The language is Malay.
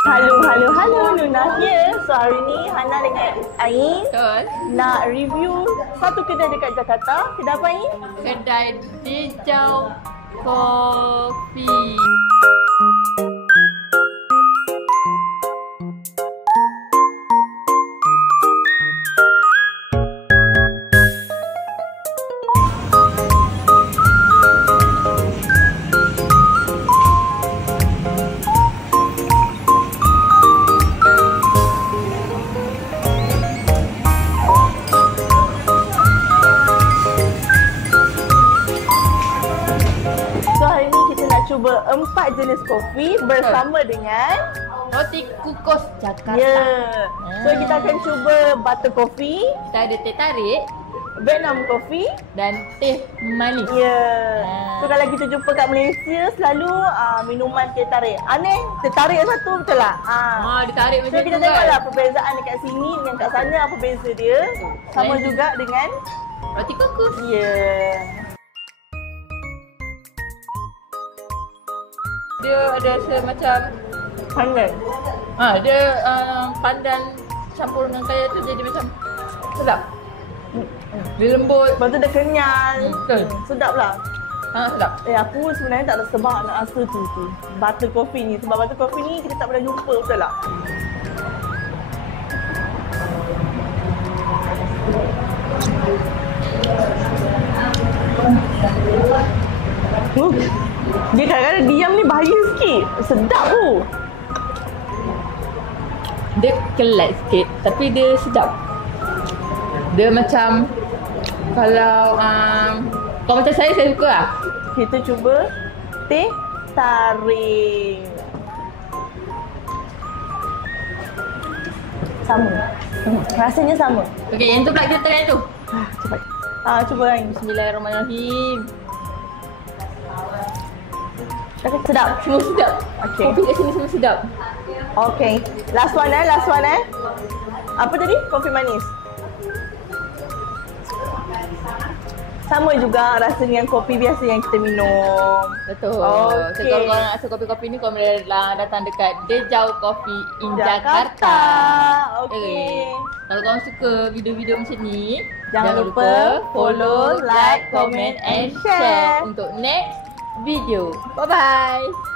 Halo, Luna here. So hari ni Hana dengan Ain Betul. nak review satu kedai dekat Jakarta. Kedai apa Ain? Kedai Dejau Kopi. Cuba 4 jenis kopi bersama dengan Roti Kukus Jakarta. Ya. So kita akan cuba butter coffee, Kita ada teh tarik Vietnam coffee dan teh manis. Ya. So kalau kita jumpa kat Malaysia selalu minuman teh tarik. Aneh, teh tarik satu betul tak? Ditarik So macam kita tu tengoklah kan. perbezaan dekat sini dengan kat sana apa beza dia. Sama Lain. juga dengan Roti kukus. ya. Dia ada semacam Pandan. dia pandan campur dengan kaya tu jadi macam sedap. Dia lembut. Lepas tu dia kenyal. Betul. Sedap lah. Sedap. Aku sebenarnya tak ada sebab nak rasa tu. Butter coffee ni. Sebab butter coffee ni kita tak pernah jumpa, betul tak? Dia kadang-kadang diam ni bahaya sikit. Sedap tu. Dia kelat sikit tapi dia sedap. Dia macam kalau macam saya suka lah. Kita cuba teh tarik. Sama. Rasanya sama. Okey, yang tu pula kita try tu. Cepat. Cuba Ain. Bismillahirrahmanirrahim. Sedap. Semua sedap. Okey. Kopi kat sini semua sedap. Okay. Last one. Apa tadi? Kopi manis. Sama juga rasa dengan kopi biasa yang kita minum. Betul. Okey. So, kalau korang nak rasa kopi-kopi ni, korang boleh datang dekat Dejau Kopi in Jakarta. Okey. Kalau korang suka video-video macam ni, Jangan lupa follow, like, comment and share. untuk next video. Bye-bye.